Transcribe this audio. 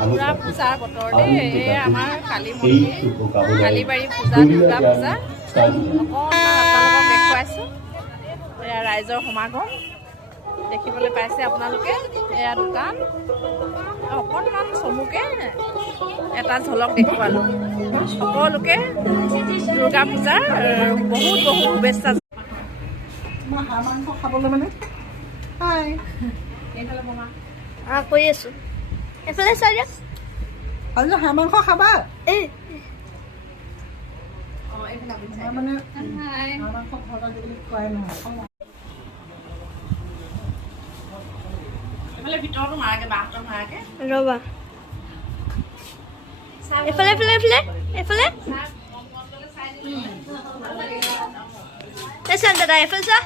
পূজা পূজাৰ বতৰ দেই এই আমাৰ কালি মন্দিৰ কালিবাৰী পূজা দুৰ্গা পূজা অকণমান আপোনালোকক দেখুৱাইছোঁ এয়া ৰাইজৰ সমাগম দেখিবলৈ পাইছে আপোনালোকে এয়া দোকান অকণমান চমুকে এটা ঝলক দেখুৱালোঁ সকলোকে দুৰ্গা পূজাৰ বহুত বহুত শুভেচ্ছা হাঁহ মাংস খাবলৈ মানে কৰি আছোঁ এফালে চাই দিয়ক আজি হাঁহ মাংস খাবা এই মানে হাঁহ মাংস ঘৰত আজিকালি খোৱাই নহয় ভিতৰতো মাৰাকে বাহঁতৰ মাৰাকে ৰ'বা এফালে এফালে এফালে এফালে চাই দাদা এফালে চা